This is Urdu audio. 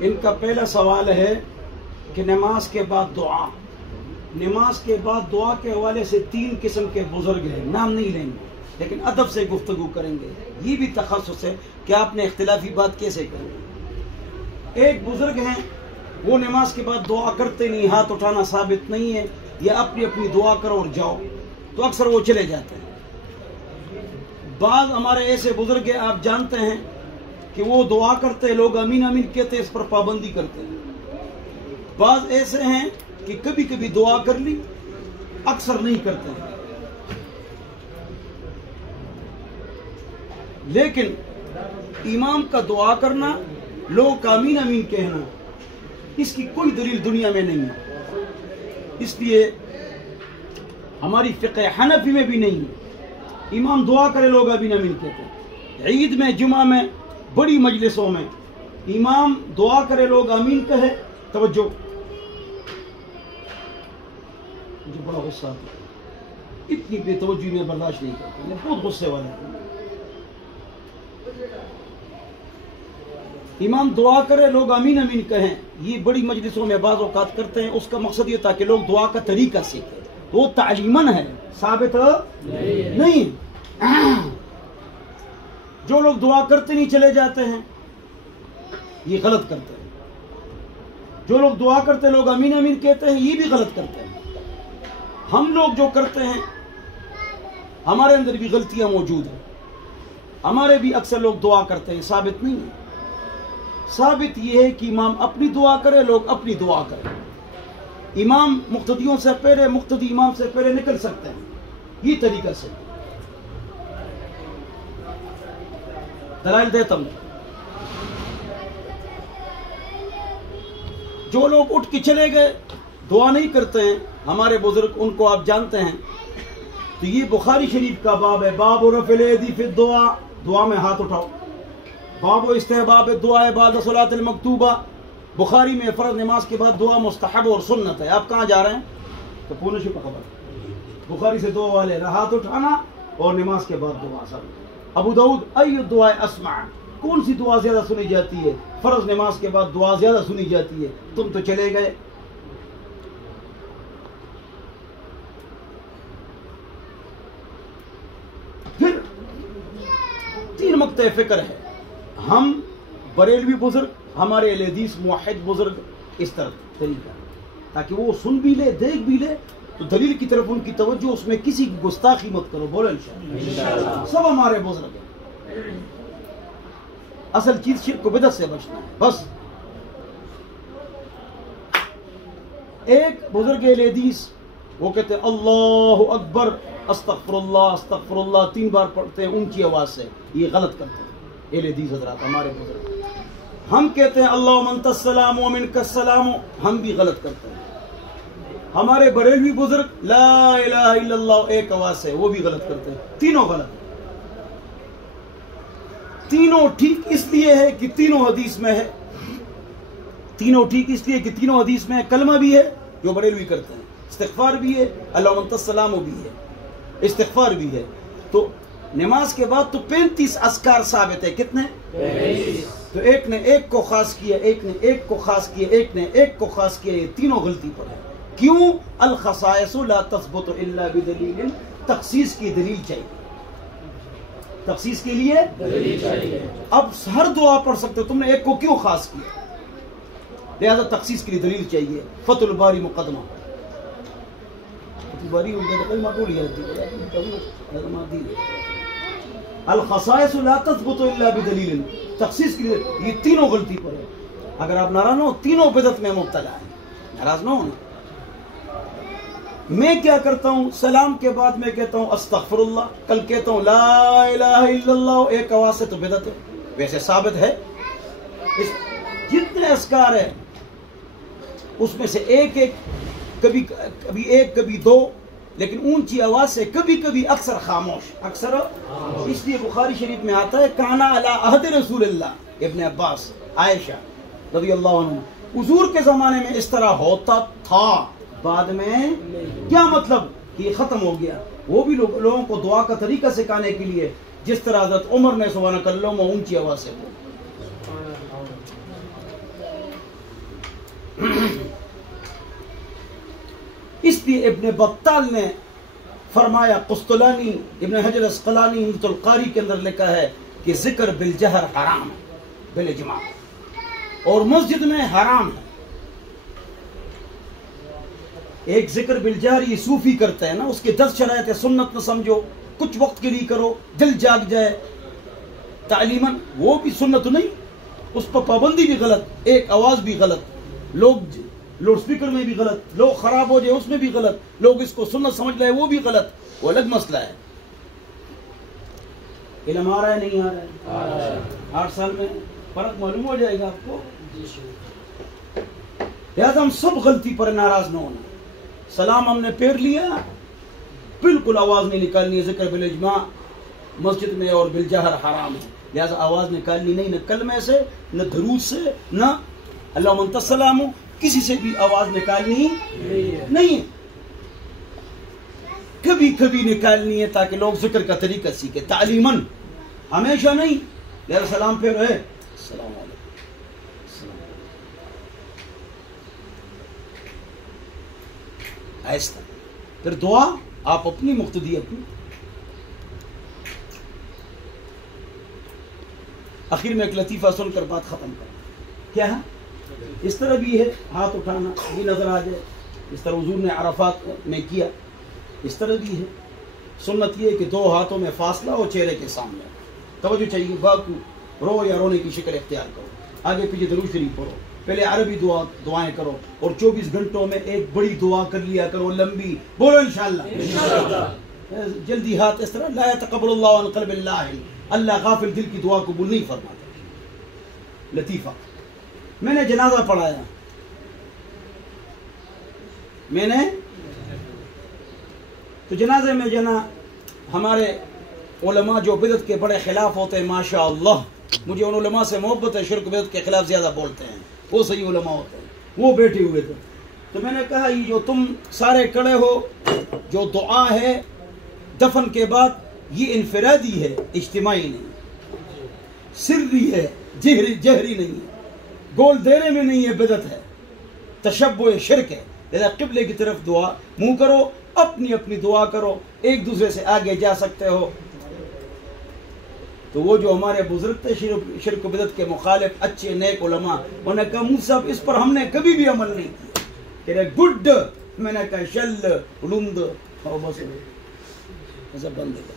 ان کا پہلا سوال ہے کہ نماز کے بعد دعا، نماز کے بعد دعا کے حوالے سے 3 قسم کے بزرگ ہیں، نام نہیں لیں گے لیکن ادب سے گفتگو کریں گے، یہ بھی تخصص ہے کہ آپ نے اختلافی بات کیسے کریں۔ ایک بزرگ ہیں وہ نماز کے بعد دعا کرتے نہیں، ہاتھ اٹھانا ثابت نہیں ہے، یا اپنی اپنی دعا کرو اور جاؤ، تو اکثر وہ چلے جاتے ہیں۔ بعض ہمارے ایسے بزرگ ہیں آپ جانتے ہیں کہ وہ دعا کرتے ہیں، لوگ امین امین کہتے ہیں، اس پر پابندی کرتے ہیں۔ بعض ایسے ہیں کہ کبھی کبھی دعا کر لی، اکثر نہیں کرتے ہیں۔ لیکن امام کا دعا کرنا، لوگ کا امین امین کہنا، اس کی کوئی دلیل دنیا میں نہیں ہے، اس لیے ہماری فقہ حنفی میں بھی نہیں ہے۔ امام دعا کرے لوگ امین امین کہتے ہیں۔ عید میں، جمعہ میں، بڑی مجلسوں میں امام دعا کرے لوگ امین کہے۔ توجہ، مجھے بڑا غصہ آتا ہے، اتنی بے توجہی میں برداشت نہیں کرتا، میں بہت غصے والا ہوں۔ امام دعا کرے لوگ امین امین کہیں، یہ بڑی مجلسوں میں بعض اوقات کرتے ہیں، اس کا مقصد یہ تھا کہ لوگ دعا کا طریقہ سیکھیں، تو وہ تعلیماً ہے، ثابت نہیں۔ جو لوگ دعا کرتے نہیں چلے جاتے ہیں، یہ غلط کرتے ہیں۔ جو لوگ دعا کرتے لوگ امین امین کہتے ہیں، یہ بھی غلط کرتے ہیں۔ ہم لوگ جو کرتے ہیں ہمارے اندر بھی غلطیاں موجود ہیں، ہمارے بھی اکثر لوگ دعا کرتے ہیں، ثابت نہیں ہے۔ ثابت یہ ہے کہ امام اپنی دعا کرے، لوگ اپنی دعا کریں۔ امام مقتدیوں سے پہلے، مقتدی امام سے پہلے نکل سکتے ہیں، یہ طریقہ سے دلائل دیتا ہوں۔ جو لوگ اٹھ کے چلے گئے، دعا نہیں کرتے ہیں، ہمارے بزرگ، ان کو آپ جانتے ہیں، تو یہ بخاری شریف کا باب ہے، باب رفع الیدی فی الدعاء، دعا میں ہاتھ اٹھاؤ۔ باب استحباب دعا بعد صلاۃ المکتوبہ، بخاری میں فرض نماز کے بعد دعا مستحب اور سنت ہے۔ آپ کہاں جا رہے ہیں؟ تو پونے سے خبر، بخاری سے دعا والے ہاتھ اٹھانا اور نماز کے بعد دعا سب۔ ابو داؤد، ای دعا اسمع، کون سی دعا زیادہ سنی جاتی ہے؟ فرض نماز کے بعد دعا زیادہ سنی جاتی ہے، تم تو چلے گئے۔ پھر 3 مقطع فکر ہے۔ ہم بریلوی بزرگ، ہمارے اہل حدیث موحد بزرگ اس طرح طریقہ، تاکہ وہ سن بھی لے، دیکھ بھی لے، تو دلیل کی طرف ان کی توجہ، اس میں کسی کی گستاخی مت کرو، بولو انشاءاللہ۔ سب ہمارے بزرگ ہیں، اصل چیز شرک و بدعت سے بچنا ہے بس۔ ایک بزرگ اہل حدیث وہ کہتے ہیں اللہ اکبر، استغفر اللہ استغفر اللہ 3 بار پڑھتے ہیں اونچی آواز سے، یہ غلط کرتے ہیں اہل حدیث حضرات، ہمارے بزرگ۔ ہم کہتے ہیں اللہم انت السلام و منک السلام، ہم بھی غلط کرتے ہیں۔ ہمارے بریلوی بزرگ لا الہ الا اللہ ایک آواز سے، وہ بھی غلط کرتے ہیں۔ تینوں غلط، تینوں ٹھیک اس لیے ہے کہ تینوں حدیث میں ہے، تینوں ٹھیک اس لیے کہ تینوں حدیث میں ہے۔ کلمہ بھی ہے جو بریلوی کرتے ہیں، استغفار بھی ہے، اللہم انت السلام بھی ہے، استغفار بھی ہے۔ تو نماز کے بعد تو 35 اذکار ثابت ہے، کتنے؟ 35۔ تو ایک نے ایک کو خاص کیا، ایک نے ایک کو خاص کیا، ایک نے ایک کو خاص کیا، یہ تینوں غلطی پر ہے۔ کیوں؟ الخصائص لا تثبت الا بدلیل، تخصیص کی دلیل چاہیے، تخصیص کے لیے دلیل چاہیے۔ اب ہر دعا پڑھ سکتے ہو، تم نے ایک کو کیوں خاص کیا؟ لہذا تخصیص کے لیے دلیل چاہیے۔ فتح الباری مقدمہ، الخصائص لا تثبت الا بدلیل، تخصیص کے لیے، یہ تینوں غلطی پر ہے۔ اگر آپ ناراض نہ ہو، تینوں بدعت میں مبتلا ہے، ناراض نہ ہونا۔ میں کیا کرتا ہوں؟ سلام کے بعد میں کہتا ہوں استغفر اللہ، کل کہتا ہوں لا الہ الا اللہ ایک آواز سے، تو بدعت ہے، ویسے ثابت ہے۔ جتنے اذکار ہیں اس میں سے ایک ایک، کبھی کبھی ایک، کبھی 2، لیکن اونچی آواز سے، کبھی کبھی اکثر خاموش، اکثر۔ اس لیے بخاری شریف میں آتا ہے کانا علی عہد رسول اللہ، ابن عباس، عائشہ رضی اللہ عنہ، حضور کے زمانے میں اس طرح ہوتا تھا، بعد میں کیا مطلب کہ یہ ختم ہو گیا۔ وہ بھی لوگوں کو دعا کا طریقہ سکھانے کے لیے، جس طرح حضرت عمر نے سبحانک اللہم اونچی آواز سے بولا۔ اس لیے ابن بطال نے فرمایا، قسطلانی ابن حجر اسقلانی عمدۃ القاری کے اندر لکھا ہے کہ ذکر بالجہر حرام ہے بالاجماع، اور مسجد میں حرام ہے۔ ایک ذکر بالجہر یہ صوفی کرتا ہے نا، اس کے 10 شرائط سنت نہ سمجھو، کچھ وقت کے لیے کرو، دل جاگ جائے تعلیماً، وہ بھی سنت نہیں، اس پر پابندی بھی غلط، ایک آواز بھی غلط، لوگ لوڈ سپیکر میں بھی غلط، لوگ خراب ہو جائے اس میں بھی غلط، لوگ اس کو سنت سمجھ لائے وہ بھی غلط، وہ الگ مسئلہ ہے۔ علم آ رہا ہے نہیں آ رہا ہے؟ 8 سال میں فرق معلوم ہو جائے گا آپ کو۔ لہذا ہم سب غلطی پر ناراض نہ ہونا۔ سلام ہم نے پھیر لیا، بالکل آواز نہیں نکالنی ہے، ذکر بالاجماع مسجد میں اور بالجہر حرام ہے، لہذا آواز نکالنی نہیں، نہ کلمے سے، نہ درود سے، نہ اللہم انت السلام، کسی سے بھی آواز نکالنی نہیں ہے، کبھی کبھی نکالنی ہے تاکہ لوگ ذکر کا طریقہ سیکھیں، تعلیماً، ہمیشہ نہیں۔ لہذا سلام پھر ہے، السلام علیکم، آہستہ، پھر دعا آپ اپنی مقتدی اپنی۔ آخر میں ایک لطیفہ سن کر بات ختم کر، کیا ہے؟ اس طرح بھی ہے ہاتھ اٹھانا، یہ نظر آ جائے، اس طرح حضور نے عرفات میں کیا، اس طرح بھی ہے۔ سنت یہ ہے کہ 2 ہاتھوں میں فاصلہ ہو چہرے کے سامنے، توجہ چاہیے، باقی رو یا رونے کی شکل اختیار کرو، آگے پیچھے درود شریف پڑھو، پہلے عربی دعائیں کرو، اور 24 گھنٹوں میں ایک بڑی دعا کر لیا کرو، لمبی، بولو انشاءاللہ۔ جلدی ہاتھ اس طرح، لا يتقبل اللہ عن قلب اللہ، اللہ غافل دل کی دعا قبول نہیں فرماتا۔ لطیفہ، میں نے جنازہ پڑھایا، میں نے تو جنازے میں جنا ہمارے علماء جو بدعت کے بڑے خلاف ہوتے ہیں، ماشاءاللہ مجھے ان علماء سے محبت ہے، شرک بدعت کے خلاف زیادہ بولتے ہیں، وہ صحیح علماء ہوتے ہیں، وہ بیٹھے ہوئے تھے، تو میں نے کہا یہ جو تم سارے کھڑے ہو، جو دعا ہے دفن کے بعد، یہ انفرادی ہے، اجتماعی نہیں، سری ہے، جہری نہیں ہے، گول دینے میں نہیں ہے، بدعت ہے، تشبہ شرک ہے۔ لہذا قبلے کی طرف دعا منہ کرو، اپنی اپنی دعا کرو، ایک دوسرے سے آگے جا سکتے ہو۔ تو وہ جو ہمارے بزرگ تھے شرک و بدعت کے مخالف، اچھے نیک علماء، انہوں نے کہا مفتی صاحب اس پر ہم نے کبھی بھی عمل نہیں کیا، کہہ رہے گڈ، میں نے کہا شل لند، اور بس بند ہے۔